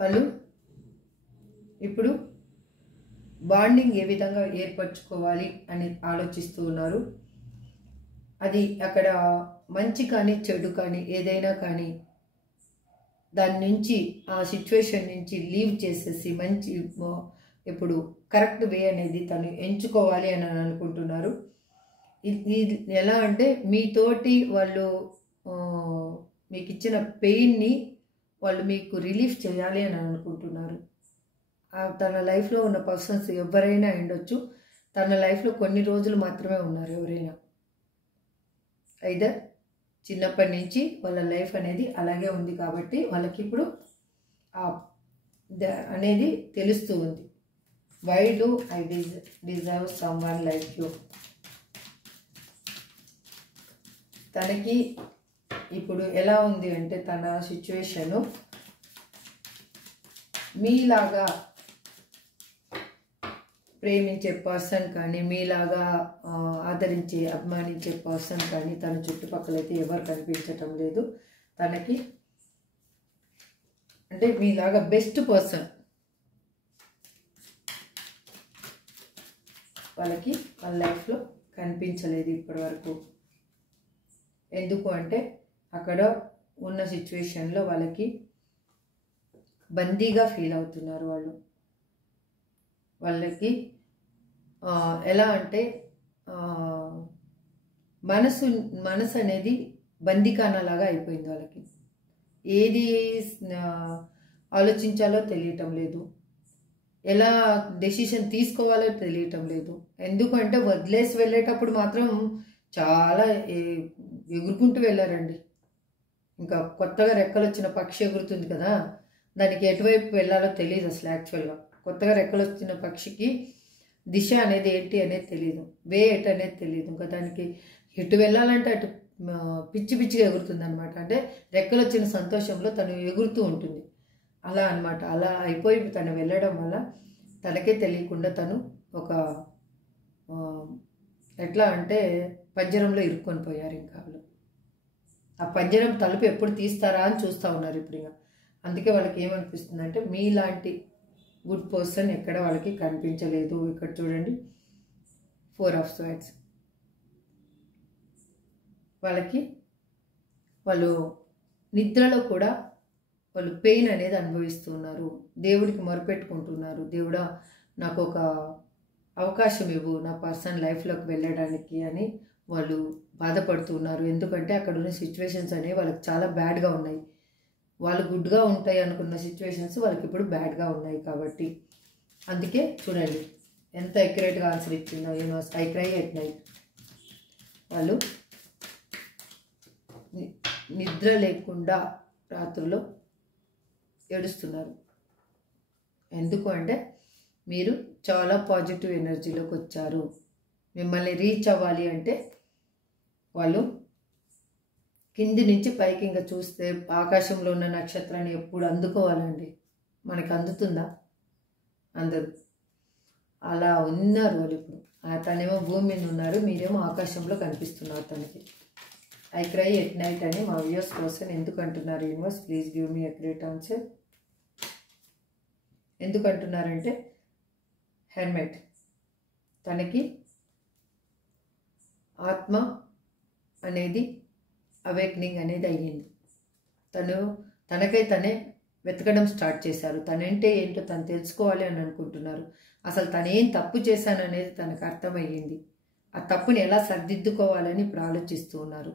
వాళ్ళు ఇప్పుడు బాండింగ్ ఏ విధంగా ఏర్పరచుకోవాలి అని ఆలోచిస్తూ ఉన్నారు. అది అక్కడ మంచి కానీ చెడు కానీ ఏదైనా కానీ దాని నుంచి ఆ సిచ్యువేషన్ నుంచి లీవ్ చేసేసి మంచి ఇప్పుడు కరెక్ట్ వే అనేది తను ఎంచుకోవాలి అని అనుకుంటున్నారు. ఇది ఎలా అంటే మీతోటి వాళ్ళు మీకు ఇచ్చిన పెయిన్ని వాళ్ళు మీకు రిలీఫ్ చేయాలి అని అనుకుంటున్నారు. తన లైఫ్లో ఉన్న పర్సన్స్ ఎవరైనా ఉండొచ్చు. తన లైఫ్లో కొన్ని రోజులు మాత్రమే ఉన్నారు ఎవరైనా. అయితే చిన్నప్పటి నుంచి వాళ్ళ లైఫ్ అనేది అలాగే ఉంది కాబట్టి వాళ్ళకి ఇప్పుడు అనేది తెలుస్తూ ఉంది. Why do I deserve someone like you. తనకి ఇప్పుడు ఎలా ఉంది అంటే తన సిచ్యువేషను మీలాగా ప్రేమించే పర్సన్ కానీ మీలాగా ఆదరించే అభిమానించే పర్సన్ కానీ తన చుట్టుపక్కలైతే ఎవరు కనిపించటం లేదు తనకి. అంటే మీలాగా బెస్ట్ పర్సన్ వాళ్ళకి వాళ్ళ లైఫ్లో కనిపించలేదు ఇప్పటి వరకు. ఎందుకు అంటే అక్కడ ఉన్న సిచ్యువేషన్లో వాళ్ళకి బందీగా ఫీల్ అవుతున్నారు వాళ్ళు. వాళ్ళకి ఎలా అంటే మనసు అనేది బందీఖానాలాగా అయిపోయింది వాళ్ళకి. ఏది ఆలోచించాలో తెలియటం లేదు, ఎలా డెసిషన్ తీసుకోవాలో తెలియటం లేదు. ఎందుకంటే వదిలేసి వెళ్ళేటప్పుడు మాత్రం చాలా ఎగురుకుంటూ వెళ్ళారండి. ఇంకా కొత్తగా రెక్కలు వచ్చిన పక్షి ఎగురుతుంది కదా, దానికి ఎటువైపు వెళ్ళాలో తెలియదు అసలు. యాక్చువల్గా కొత్తగా రెక్కలు వచ్చిన పక్షికి దిశ అనేది ఏంటి అనేది తెలియదు, వే ఎటు అనేది తెలియదు. ఇంకా దానికి ఎటు వెళ్ళాలంటే అటు పిచ్చి పిచ్చిగా ఎగురుతుంది అనమాట. అంటే రెక్కలు వచ్చిన సంతోషంలో తను ఎగురుతూ ఉంటుంది అలా అనమాట. అలా అయిపోయి తను వెళ్ళడం వల్ల తనకే తెలియకుండా తను ఒక ఎట్లా అంటే పంజరంలో ఇరుక్కొని పోయారు. ఇంకా వాళ్ళు ఆ పంజరం తలుపు ఎప్పుడు తీస్తారా అని చూస్తూ ఉన్నారు ఇప్పుడు. ఇంకా అందుకే వాళ్ళకి ఏమనిపిస్తుంది అంటే మీలాంటి గుడ్ పర్సన్ ఎక్కడ వాళ్ళకి కనిపించలేదు. ఇక్కడ చూడండి 4 ఆఫ్ స్వార్డ్స్. వాళ్ళు నిద్రలో కూడా వాళ్ళు పెయిన్ అనేది అనుభవిస్తున్నారు. దేవుడికి మొరపెట్టుకుంటున్నారు, దేవుడా నాకు ఒక అవకాశం ఇవ్వు నా పర్సన్ లైఫ్లోకి వెళ్ళడానికి అని వాళ్ళు బాధపడుతున్నారు. ఎందుకంటే అక్కడ ఉన్న సిచ్యువేషన్స్ అనేవి వాళ్ళకి చాలా బ్యాడ్గా ఉన్నాయి. వాళ్ళు గుడ్గా ఉంటాయి అనుకున్న సిచ్యువేషన్స్ వాళ్ళకి ఇప్పుడు బ్యాడ్గా ఉన్నాయి. కాబట్టి అందుకే చూడండి ఎంత ఎక్యురేట్గా ఆన్సర్ ఇచ్చిందో. Universe, I cry at night. వాళ్ళు నిద్ర లేకుండా రాత్రుల్లో ఏడుస్తున్నారు. ఎందుకు అంటే మీరు చాలా పాజిటివ్ ఎనర్జీలోకి వచ్చారు. మిమ్మల్ని రీచ్ అవ్వాలి అంటే వాళ్ళు కింది నుంచి పైకి ఇంకా చూస్తే ఆకాశంలో ఉన్న నక్షత్రాన్ని ఎప్పుడు అందుకోవాలండి. మనకు అందుతుందా? అందరు అలా ఉన్నారు వాళ్ళు ఇప్పుడు. తనేమో భూమి మీద ఉన్నారు, మీరేమో ఆకాశంలో కనిపిస్తున్నారు తనకి. ఐ క్రై ఎట్ నైట్ అని మా వ్యూయర్స్ కోసం ఎందుకు అంటున్నారు universe? Please give me a great answer. ఎందుకు అంటున్నారంటే హెర్మెట్ తనకి ఆత్మ అనేది అవేక్నింగ్ అనేది అయ్యింది. తనకై తనే వెతకడం స్టార్ట్ చేశారు. తనంటే ఏంటో తను తెలుసుకోవాలి అని అనుకుంటున్నారు. అసలు తనేం తప్పు చేశాను అనేది తనకు అర్థమయ్యింది. ఆ తప్పుని ఎలా సర్దిద్దుకోవాలని ఇప్పుడు ఆలోచిస్తూ ఉన్నారు.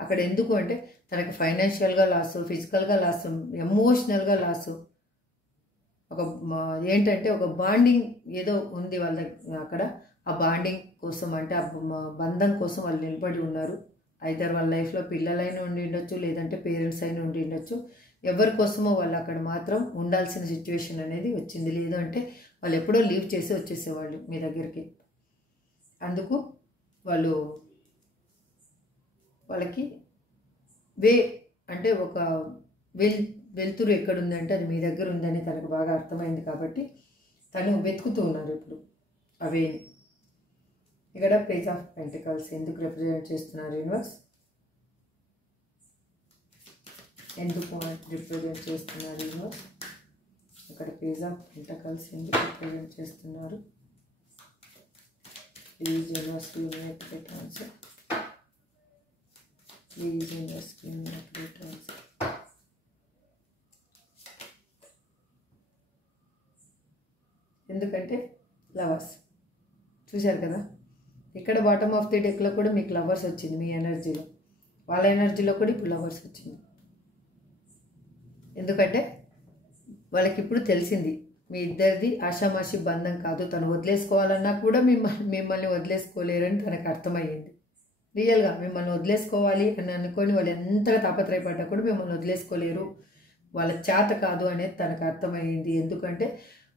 అక్కడ ఎందుకు అంటే తనకి ఫైనాన్షియల్గా లాసు, ఫిజికల్గా లాసు, ఎమోషనల్గా లాసు. ఒక ఏంటంటే ఒక బాండింగ్ ఏదో ఉంది వాళ్ళ అక్కడ. ఆ బాండింగ్ కోసం అంటే ఆ బంధం కోసం వాళ్ళు నిలబడి ఉన్నారు. ఐదర్ వాళ్ళ లైఫ్లో పిల్లలైనా ఉండి ఉండొచ్చు, లేదంటే పేరెంట్స్ అయినా ఉండి ఉండొచ్చు. ఎవరి కోసమో వాళ్ళు అక్కడ మాత్రం ఉండాల్సిన సిచ్యువేషన్ అనేది వచ్చింది. లేదంటే వాళ్ళు ఎప్పుడో లీవ్ చేసి వచ్చేసేవాళ్ళు మీ దగ్గరికి. అందుకు వాళ్ళకి అంటే ఒక వెలుతురు ఎక్కడుందంటే అది మీ దగ్గర ఉందని తనకు బాగా అర్థమైంది. కాబట్టి తను వెతుకుతూ ఉన్నారు ఇప్పుడు అవేని. ఇక్కడ పేజ్ ఆఫ్ పెంటికల్స్ ఎందుకు రిప్రజెంట్ చేస్తున్నారు యూనివర్స్? ఎందుకు రిప్రజెంట్ చేస్తున్నారు యూనివర్స్? ఇక్కడ పేజ్ ఆఫ్ పెంటికల్స్ ఎందుకు రిప్రజెంట్ చేస్తున్నారు? Please universe give me a great answer. Please universe give me a great answer. ఎందుకంటే లవర్స్ చూశారు కదా, ఇక్కడ బాటమ్ ఆఫ్ ది డెక్లో కూడా మీకు లవర్స్ వచ్చింది. మీ ఎనర్జీలో, వాళ్ళ ఎనర్జీలో కూడా ఇప్పుడు లవర్స్ వచ్చింది. ఎందుకంటే వాళ్ళకి ఇప్పుడు తెలిసింది మీ ఇద్దరిది ఆషామాషి బంధం కాదు. తను వదిలేసుకోవాలన్నా కూడా మిమ్మల్ని వదిలేసుకోలేరని తనకు అర్థమయ్యింది. రియల్గా మిమ్మల్ని వదిలేసుకోవాలి అని అనుకొని వాళ్ళు ఎంతగా తాపత్రయపడ్డా కూడా మిమ్మల్ని వదిలేసుకోలేరు, వాళ్ళ చేత కాదు అనేది తనకు అర్థమయ్యింది. ఎందుకంటే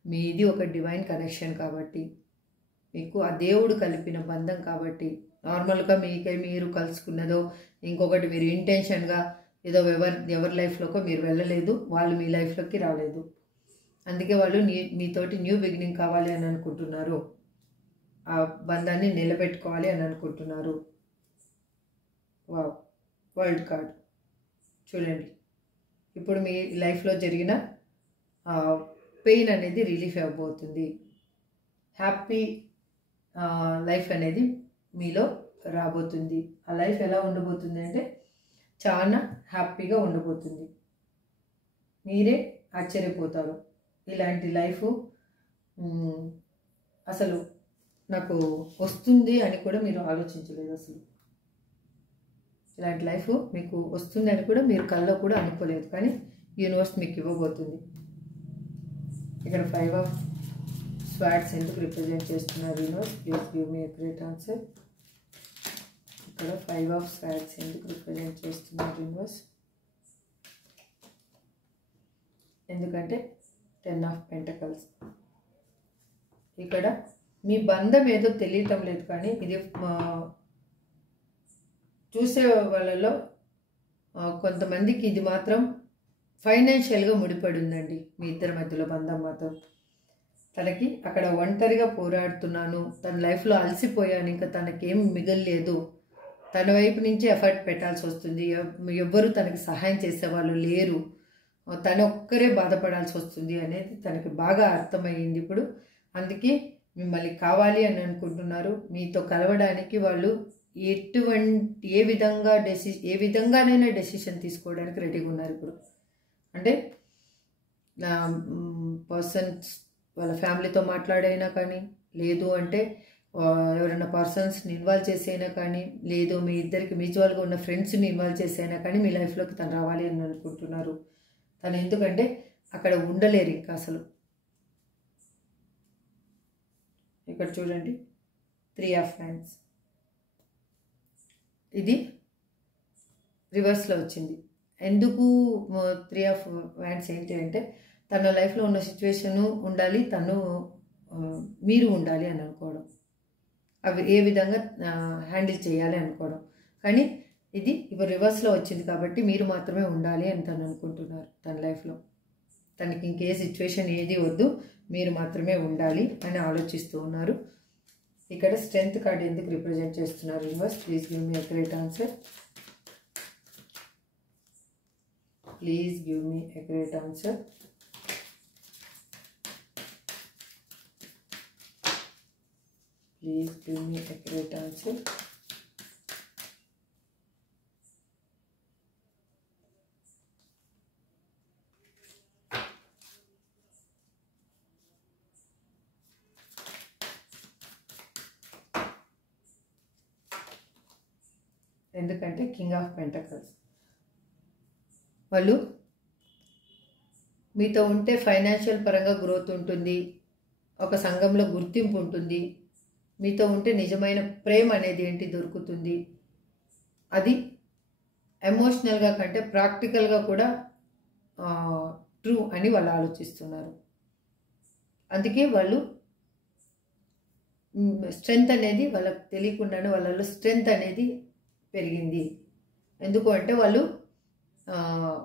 మీది ఒక డివైన్ కనెక్షన్ కాబట్టి, మీకు ఆ దేవుడు కలిపిన బంధం కాబట్టి. నార్మల్గా మీరు కలుసుకున్నదో ఇంకొకటి మీరు ఇంటెన్షన్గా ఏదో ఎవరి లైఫ్లోకో మీరు వెళ్ళలేదు, వాళ్ళు మీ లైఫ్లోకి రాలేదు. అందుకే వాళ్ళు మీతోటి న్యూ బిగినింగ్ కావాలి అని అనుకుంటున్నారు. ఆ బంధాన్ని నిలబెట్టుకోవాలి అని అనుకుంటున్నారు. వావ్, వరల్డ్ కార్డ్ చూడండి. ఇప్పుడు మీ లైఫ్లో జరిగిన పెయిన్ అనేది రిలీఫ్ అవ్వబోతుంది. హ్యాపీ లైఫ్ అనేది మీలో రాబోతుంది. ఆ లైఫ్ ఎలా ఉండబోతుంది అంటే చాలా హ్యాపీగా ఉండబోతుంది. మీరే ఆశ్చర్యపోతారు. ఇలాంటి లైఫ్ అసలు నాకు వస్తుంది అని కూడా మీరు ఆలోచించలేదు. అసలు ఇలాంటి లైఫ్ మీకు వస్తుంది అని కూడా మీరు కల్లో కూడా అనుకోలేదు. కానీ యూనివర్స్ మీకు ఇవ్వబోతుంది. ఇక్కడ 5 ఆఫ్ స్వార్డ్స్ ఎందుకు రిప్రజెంట్ చేస్తున్నారు universe? Please give me a great answer. ఇక్కడ 5 ఆఫ్ స్వార్డ్స్ ఎందుకు రిప్రజెంట్ చేస్తున్నారు యూనివర్స్? ఎందుకంటే 10 ఆఫ్ పెంటకల్స్. ఇక్కడ మీ బంధం ఏదో తెలియటం లేదు, కానీ ఇది చూసే వాళ్ళలో కొంతమందికి ఇది మాత్రం ఫైనాన్షియల్గా ముడిపడి ఉందండి. మీ ఇద్దరి మధ్యలో బంధం మాత్రం. తనకి అక్కడ ఒంటరిగా పోరాడుతున్నాను, తన లైఫ్లో అలసిపోయాను, ఇంకా తనకేం మిగల్లేదు, తన వైపు నుంచి ఎఫర్ట్ పెట్టాల్సి వస్తుంది, ఎవ్వరూ తనకి సహాయం చేసేవాళ్ళు లేరు, తన ఒక్కరే బాధపడాల్సి వస్తుంది అనేది తనకి బాగా అర్థమయ్యింది ఇప్పుడు. అందుకే మిమ్మల్ని కావాలి అని అనుకుంటున్నారు. మీతో కలవడానికి వాళ్ళు ఏ విధంగానైనా డెసిషన్ తీసుకోవడానికి రెడీగా ఉన్నారు ఇప్పుడు. అంటే పర్సన్స్ వాళ్ళ ఫ్యామిలీతో మాట్లాడైనా కానీ, లేదు అంటే ఎవరైనా పర్సన్స్ని ఇన్వాల్వ్ చేసైనా కానీ, లేదు మీ ఇద్దరికి మ్యూచువల్గా ఉన్న ఫ్రెండ్స్ని ఇన్వాల్వ్ చేసైనా కానీ మీ లైఫ్లోకి తను రావాలి అని అనుకుంటున్నారు. తను ఎందుకంటే అక్కడ ఉండలేరు ఇంకా అసలు. ఇక్కడ చూడండి 3 ఆఫ్ హ్యాండ్స్, ఇది రివర్స్లో వచ్చింది. ఎందుకు 3 ఆఫ్ హ్యాండ్స్ ఏంటి అంటే తన లైఫ్లో ఉన్న సిచ్యువేషను ఉండాలి, తను మీరు ఉండాలి అని అనుకోవడం, అవి ఏ విధంగా హ్యాండిల్ చేయాలి అనుకోవడం. కానీ ఇది ఇప్పుడు రివర్స్లో వచ్చింది కాబట్టి మీరు మాత్రమే ఉండాలి అని తను అనుకుంటున్నారు. తన లైఫ్లో తనకి ఇంకే సిచ్యువేషన్ ఏది వద్దు, మీరు మాత్రమే ఉండాలి అని ఆలోచిస్తూ ఉన్నారు. ఇక్కడ స్ట్రెంగ్త్ కార్డ్ ఎందుకు రిప్రజెంట్ చేస్తున్నారు universe? Please give me accurate answer. Please give me accurate answer. Please give me accurate answer. ఎందుకంటే కింగ్ ఆఫ్ పెంటకల్స్, వాళ్ళు మీతో ఉంటే ఫైనాన్షియల్ పరంగా గ్రోత్ ఉంటుంది, ఒక సంఘంలో గుర్తింపు ఉంటుంది, మీతో ఉంటే నిజమైన ప్రేమ అనేది ఏంటి దొరుకుతుంది. అది ఎమోషనల్గా కంటే ప్రాక్టికల్గా కూడా ట్రూ అని వాళ్ళు ఆలోచిస్తున్నారు. అందుకే వాళ్ళు స్ట్రెంగ్త్ అనేది వాళ్ళకి తెలియకుండానే వాళ్ళలో స్ట్రెంగ్త్ అనేది పెరిగింది. ఎందుకు అంటే వాళ్ళు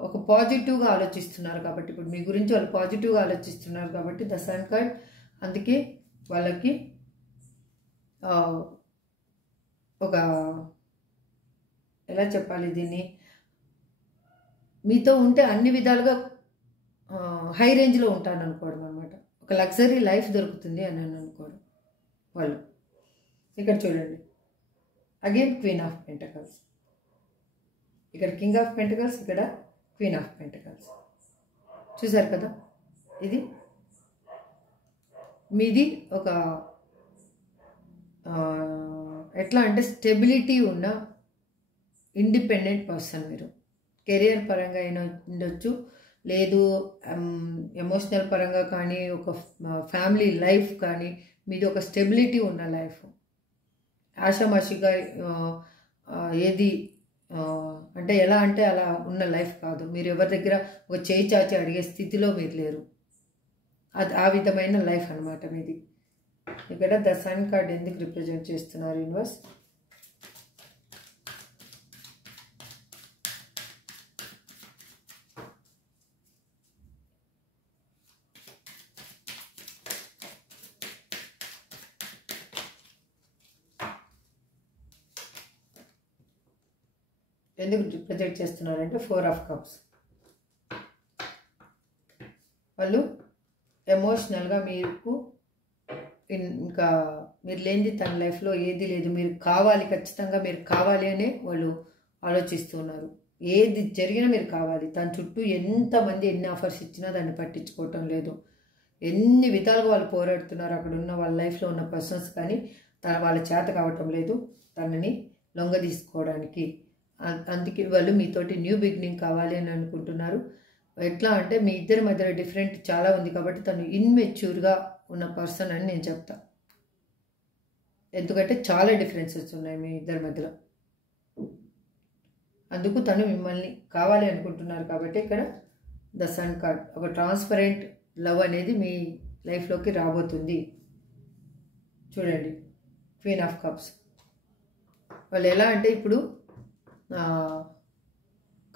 ఒక పాజిటివ్గా ఆలోచిస్తున్నారు కాబట్టి, ఇప్పుడు మీ గురించి వాళ్ళు పాజిటివ్గా ఆలోచిస్తున్నారు కాబట్టి ద సన్ కార్డ్. అందుకే వాళ్ళకి ఒక ఎలా చెప్పాలి దీన్ని, మీతో ఉంటే అన్ని విధాలుగా హై రేంజ్లో ఉంటాను అనుకోవడం అనమాట. ఒక లగ్జరీ లైఫ్ దొరుకుతుంది అని అనుకోవడం వాళ్ళు. ఇక్కడ చూడండి అగైన్ క్వీన్ ఆఫ్ పెంటకల్స్, ఇక్కడ కింగ్ ఆఫ్ పెంటకల్స్, ఇక్కడ క్వీన్ ఆఫ్ పెంటకల్స్. చూసారు కదా, ఇది మీది ఒక ఎట్లా అంటే స్టెబిలిటీ ఉన్న ఇండిపెండెంట్ పర్సన్. మీరు కెరియర్ పరంగా అయినా ఉండొచ్చు, లేదు ఎమోషనల్ పరంగా కానీ, ఒక ఫ్యామిలీ లైఫ్ కానీ, మీది ఒక స్టెబిలిటీ ఉన్న లైఫ్. ఆషామాషిగా ఏది అంటే ఎలా అంటే అలా ఉన్న లైఫ్ కాదు. మీరు ఎవరి దగ్గర ఒక చేయి చాచి అడిగే స్థితిలో మీరు లేరు. అది ఆ విధమైన లైఫ్ అనమాట మీది. ఇక్కడ ద సన్ కార్డ్ ఎందుకు రిప్రజెంట్ చేస్తున్నారు యూనివర్స్? ఎందుకు రిప్రజెంట్ చేస్తున్నారంటే 4 ఆఫ్ కప్స్. వాళ్ళు ఎమోషనల్గా మీకు ఇంకా మీరు లేనిది తన లైఫ్లో ఏది లేదు, మీరు కావాలి, ఖచ్చితంగా మీరు కావాలి అనే వాళ్ళు ఆలోచిస్తున్నారు. ఏది జరిగినా మీరు కావాలి. తన చుట్టూ ఎంతమంది ఎన్ని ఆఫర్స్ ఇచ్చినా దాన్ని పట్టించుకోవటం లేదు. ఎన్ని విధాలుగా వాళ్ళు పోరాడుతున్నారు అక్కడ ఉన్న వాళ్ళ లైఫ్లో ఉన్న పర్సన్స్, కానీ వాళ్ళ చేత కావటం లేదు తనని లొంగ తీసుకోవడానికి. అందుకే వాళ్ళు మీతోటి న్యూ బిగినింగ్ కావాలి అని అనుకుంటున్నారు. ఎట్లా అంటే మీ ఇద్దరి మధ్యలో డిఫరెంట్ చాలా ఉంది కాబట్టి తను ఇన్మెచ్యూర్గా ఉన్న పర్సన్ అని నేను చెప్తా. ఎందుకంటే చాలా డిఫరెన్సెస్ ఉన్నాయి మీ ఇద్దరి మధ్యలో. అందుకు తను మిమ్మల్ని కావాలి అనుకుంటున్నారు కాబట్టి ఇక్కడ ద సన్ కార్డ్, ఒక ట్రాన్స్పరెంట్ లవ్ అనేది మీ లైఫ్లోకి రాబోతుంది. చూడండి క్వీన్ ఆఫ్ కప్స్. వాళ్ళు ఎలా అంటే ఇప్పుడు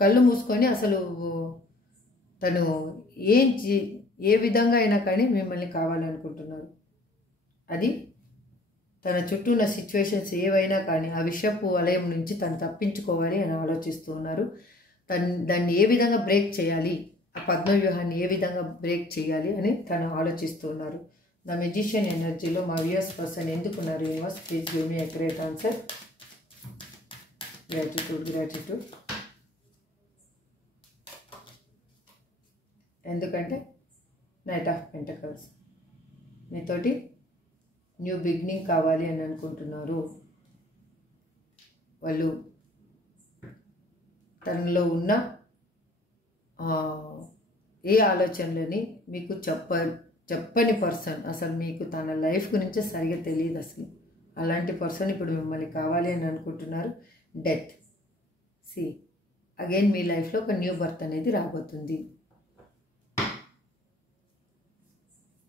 కళ్ళు మూసుకొని అసలు తను ఏ విధంగా అయినా కానీ మిమ్మల్ని కావాలనుకుంటున్నారు. అది తన చుట్టూ ఉన్న సిచ్యువేషన్స్ ఏవైనా కానీ ఆ విషయపు వలయం నుంచి తను తప్పించుకోవాలి అని ఆలోచిస్తూ ఉన్నారు. దాన్ని ఏ విధంగా బ్రేక్ చేయాలి, ఆ పద్మవ్యూహాన్ని ఏ విధంగా బ్రేక్ చేయాలి అని తను ఆలోచిస్తూ ఉన్నారు. ద మెజిషియన్ ఎనర్జీలో మా వ్యూయర్స్ పర్సన్ ఎందుకున్నారు universe? Please give me accurate answer. Gratitude. ఎందుకంటే నైట్ ఆఫ్ పెంటకల్స్, మీతోటి న్యూ బిగినింగ్ కావాలి అని అనుకుంటున్నారు. వాళ్ళు తనలో ఉన్న ఏ ఆలోచనలని మీకు చెప్పని పర్సన్, అసలు మీకు తన లైఫ్ గురించి సరిగా తెలియదు అసలు. అలాంటి పర్సన్ ఇప్పుడు మిమ్మల్ని కావాలి అని అనుకుంటున్నారు. డెత్. సి అగైన్ మీ లైఫ్లో ఒక న్యూ బర్త్ అనేది రాబోతుంది.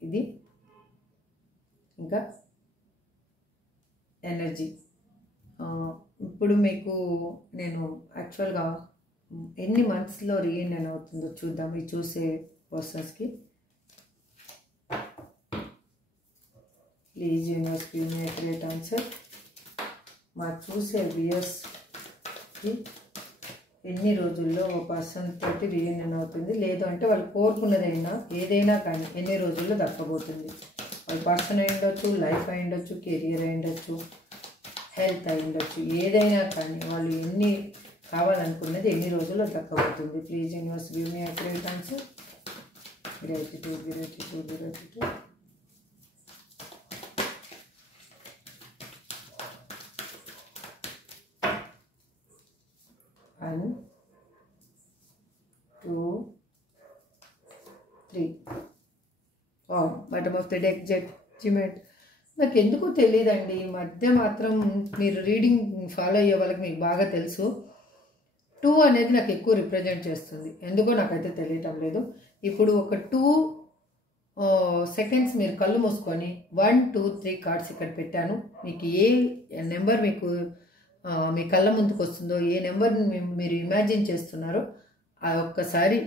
ఇది ఇంకా ఎనర్జీ. ఇప్పుడు మీకు నేను యాక్చువల్గా ఎన్ని మంత్స్లో రీయూనియన్ అవుతుందో చూద్దాం ఈ చూసే పర్సన్స్కి. Please universe give me accurate answer. మా చూసే వ్యూయర్స్కి ఎన్ని రోజుల్లో ఒక పర్సన్ తోటి రీయూనియన్ అవుతుంది, లేదు అంటే వాళ్ళు కోరుకున్నదైనా ఏదైనా కానీ ఎన్ని రోజుల్లో దక్కబోతుంది. వాళ్ళ పర్సన్ అయి ఉండొచ్చు, లైఫ్ అయి ఉండొచ్చు, కెరియర్ అయి ఉండొచ్చు, హెల్త్ అయి ఉండొచ్చు, ఏదైనా కానీ వాళ్ళు ఎన్ని కావాలనుకున్నది ఎన్ని రోజుల్లో దక్కబోతుంది. Please universe give me accurate answer. Gratitude gratitude gratitude. One, two, three. Bottom of the deck, judgment. నాకు ఎందుకో తెలియదండి, ఈ మధ్య మాత్రం మీరు రీడింగ్ ఫాలో అయ్యే వాళ్ళకి మీకు బాగా తెలుసు. 2 అనేది నాకు ఎక్కువ రిప్రజెంట్ చేస్తుంది, ఎందుకో నాకైతే తెలియటం లేదు. ఇప్పుడు ఒక 2 సెకండ్స్ మీరు కళ్ళు మూసుకొని 1, 2, 3 కార్డ్స్ ఇక్కడ పెట్టాను. మీకు ఏ నెంబర్ మీకు మీ కళ్ళ ముందుకు వస్తుందో, ఏ నెంబర్ని మీరు ఇమాజిన్ చేస్తున్నారో ఆ ఒక్కసారి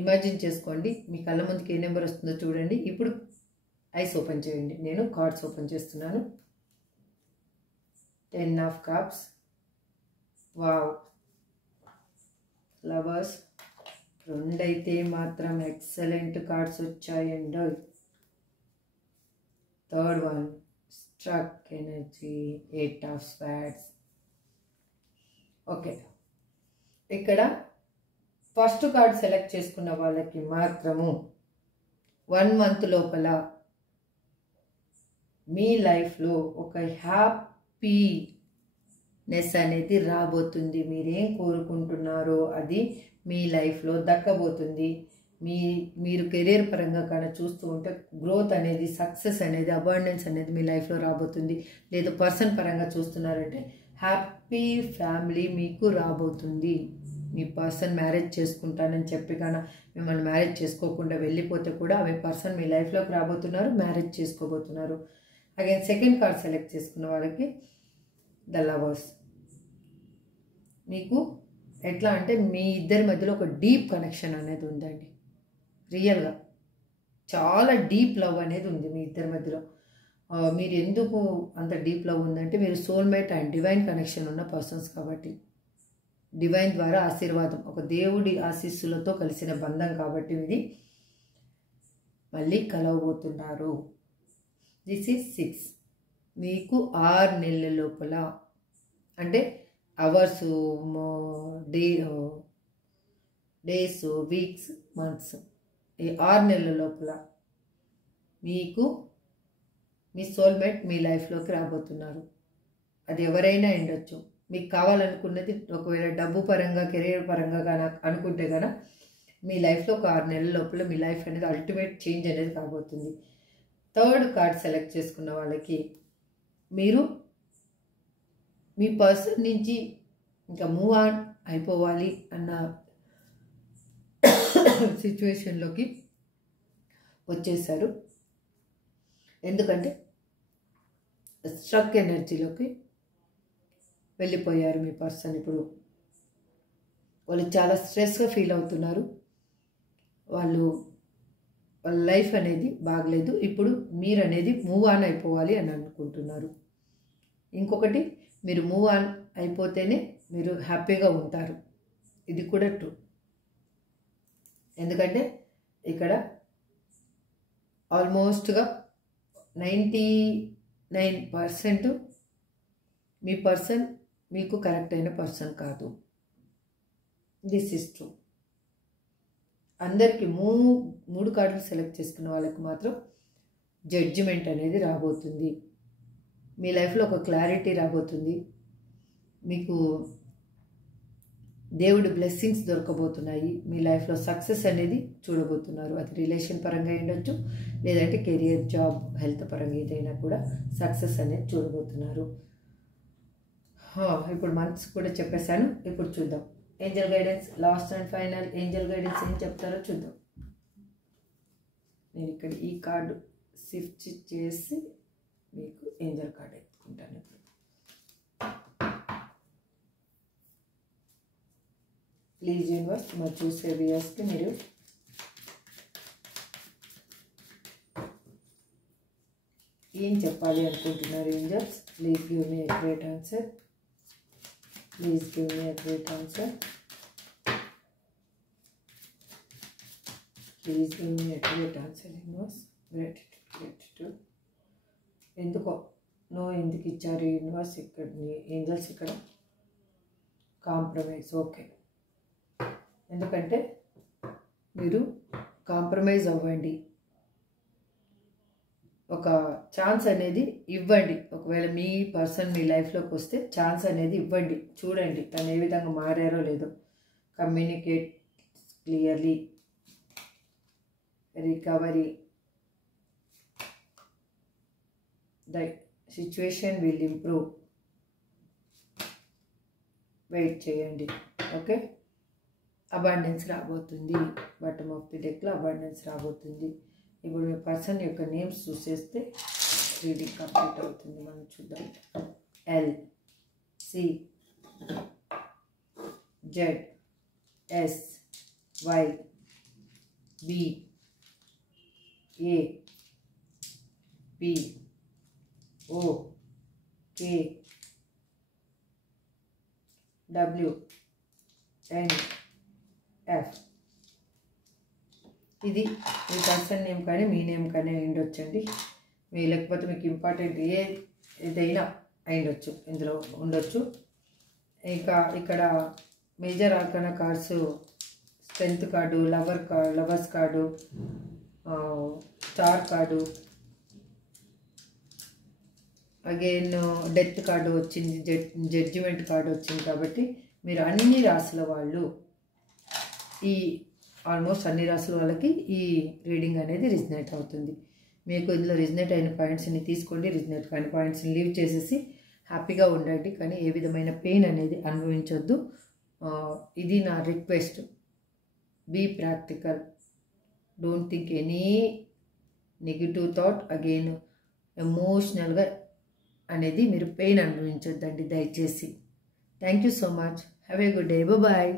ఇమాజిన్ చేసుకోండి. మీ కళ్ళ ముందుకు ఏ నెంబర్ వస్తుందో చూడండి. ఇప్పుడు ఐస్ ఓపెన్ చేయండి. నేను కార్డ్స్ ఓపెన్ చేస్తున్నాను. 10 ఆఫ్ కప్స్. వావ్. లవర్స్. 2 అయితే మాత్రం ఎక్సలెంట్ కార్డ్స్ వచ్చాయండి. 3rd one struck energy. 8 of swords. Okay, ఇక్కడ ఫస్ట్ కార్డ్ సెలెక్ట్ చేసుకున్న వాళ్ళకి మాత్రము 1 మంత్ లోపల మీ లైఫ్లో ఒక హ్యాపీనెస్ అనేది రాబోతుంది. మీరేం కోరుకుంటున్నారో అది మీ లైఫ్లో దక్కబోతుంది. మీరు కెరీర్ పరంగా కానీ చూస్తూ ఉంటే గ్రోత్ అనేది, సక్సెస్ అనేది, అబాండెన్స్ అనేది మీ లైఫ్లో రాబోతుంది. లేదు పర్సన్ పరంగా చూస్తున్నారంటే హ్యాపీ ఫ్యామిలీ మీకు రాబోతుంది. మీ పర్సన్ మ్యారేజ్ చేసుకుంటానని చెప్పి కానీ మిమ్మల్ని మ్యారేజ్ చేసుకోకుండా వెళ్ళిపోతే కూడా మీ పర్సన్ మీ లైఫ్లోకి రాబోతున్నారు, మ్యారేజ్ చేసుకోబోతున్నారు. అగైన్ సెకండ్ కార్డ్ సెలెక్ట్ చేసుకున్న వాళ్ళకి ద లవర్స్. మీకు ఎట్లా అంటే మీ ఇద్దరి మధ్యలో ఒక డీప్ కనెక్షన్ అనేది ఉందండి. రియల్గా చాలా డీప్ లవ్ అనేది ఉంది మీ ఇద్దరి మధ్యలో. మీరు ఎందుకు అంత డీప్ లవ్ ఉందంటే మీరు సోల్మేట్ అండ్ డివైన్ కనెక్షన్ ఉన్న పర్సన్స్ కాబట్టి, డివైన్ ద్వారా ఆశీర్వాదం, ఒక దేవుడి ఆశీస్సులతో కలిసిన బంధం కాబట్టి ఇది మళ్ళీ కలవబోతున్నారు. This is 6. మీకు 6 నెలల లోపల, అంటే అవర్స్, డేస్, వీక్స్, మంత్స్, ఈ 6 నెలల లోపల మీకు మీ సోల్మేట్ మీ లైఫ్లోకి రాబోతున్నారు. అది ఎవరైనా ఉండొచ్చు. మీకు కావాలనుకున్నది ఒకవేళ డబ్బు పరంగా, కెరీర్ పరంగా కానీ అనుకుంటే కనుక మీ లైఫ్లో ఒక 6 నెలల లోపల మీ లైఫ్ అనేది అల్టిమేట్ చేంజ్ అనేది కాబోతుంది. 3rd కార్డ్ సెలెక్ట్ చేసుకున్న వాళ్ళకి మీరు మీ పర్సన్ నుంచి ఇంకా మూవ్ ఆన్ అయిపోవాలి అన్న సిచ్యువేషన్లోకి వచ్చేసారు. ఎందుకంటే స్ట్రక్ ఎనర్జీలోకి వెళ్ళిపోయారు మీ పర్సన్. ఇప్పుడు వాళ్ళు చాలా స్ట్రెస్గా ఫీల్ అవుతున్నారు. వాళ్ళ లైఫ్ అనేది బాగలేదు. ఇప్పుడు మీరు అనేది మూవ్ ఆన్ అయిపోవాలి అని అనుకుంటున్నారు. ఇంకొకటి, మీరు మూవ్ ఆన్ అయిపోతేనే మీరు హ్యాపీగా ఉంటారు. ఇది కూడా ట్రూ. ఎందుకంటే ఇక్కడ ఆల్మోస్ట్గా 99% మీ పర్సన్ మీకు కరెక్ట్ అయిన పర్సన్ కాదు. This is true. అందరికీ 3 కార్డులు సెలెక్ట్ చేసుకున్న వాళ్ళకి మాత్రం జడ్జిమెంట్ అనేది రాబోతుంది. మీ లైఫ్లో ఒక క్లారిటీ రాబోతుంది. మీకు దేవుడి బ్లెస్సింగ్స్ దొరకబోతున్నాయి. మీ లైఫ్లో సక్సెస్ అనేది చూడబోతున్నారు. అది రిలేషన్ పరంగా ఉండొచ్చు, లేదంటే కెరియర్, జాబ్, హెల్త్ పరంగా ఏదైనా కూడా సక్సెస్ అనేది చూడబోతున్నారు. ఇప్పుడు మంత్స్ కూడా చెప్పేశాను. ఇప్పుడు చూద్దాం Angel guidance, last and final Angel guidance ఏం చెప్తారో చూద్దాం. నేను ఇక్కడ ఈ కార్డు షిఫ్ట్ చేసి మీకు ఏంజల్ కార్డ్ ఎత్తుకుంటాను. ఇప్పుడు ప్లీజ్ యూనివర్స్ మరి చూసే వ్యూయర్స్కి మీరు ఏం చెప్పాలి అనుకుంటున్నారు angels? Please give me a great answer. Please give me a great answer. Please give me a great answer universe. Gratitude. ఎందుకు ఇచ్చారు యూనివర్స్? ఇక్కడ ఏంజల్స్ ఇక్కడ కాంప్రమైజ్. ఓకే, ఎందుకంటే మీరు కాంప్రమైజ్ అవ్వండి, ఒక ఛాన్స్ అనేది ఇవ్వండి. ఒకవేళ మీ పర్సన్ మీ లైఫ్లోకి వస్తే ఛాన్స్ అనేది ఇవ్వండి. చూడండి తను ఏ విధంగా మారారో లేదో. Communicate clearly. Recovery. The situation will improve. Wait చేయండి. ఓకే, అబాండెన్స్ రాబోతుంది. బాటమ్ ఆఫ్ ది డెక్లో అబాండెన్స్ రాబోతుంది. ఇప్పుడు మీ పర్సన్ యొక్క నేమ్స్ చూసేస్తే రీడింగ్ కంప్లీట్ అవుతుంది. మనం చూద్దాం. L, C, Z, S, Y, B, A, P, O, K, W, N, F. ఇది మీ పర్సన్ నేమ్ కానీ మీ నేమ్ కానీ అయిండొచ్చండి. మీ లేకపోతే మీకు ఇంపార్టెంట్ ఏదైనా అయిండొచ్చు, ఇందులో ఉండొచ్చు. ఇంకా ఇక్కడ major arcana cards, strength card, lovers card, star card, again death card వచ్చింది, జడ్జిమెంట్ కార్డు వచ్చింది. కాబట్టి మీరు అన్ని రాసుల వాళ్ళు, ఆల్మోస్ట్ అన్ని రాసుల వాళ్ళకి ఈ రీడింగ్ అనేది రిజనేట్ అవుతుంది. మీకు ఇందులో రిజనేట్ అయిన పాయింట్స్ని తీసుకోండి, రిజనేట్ కాని పాయింట్స్ని లీవ్ చేసేసి హ్యాపీగా ఉండండి. కానీ ఏ విధమైన పెయిన్ అనేది అనుభవించొద్దు. ఇది నా request. Be practical. Don't think any negative thought. Again ఎమోషనల్గా అనేది మీరు పెయిన్ అనుభవించొద్దండి దయచేసి. Thank you so much. Have a good day. Bye.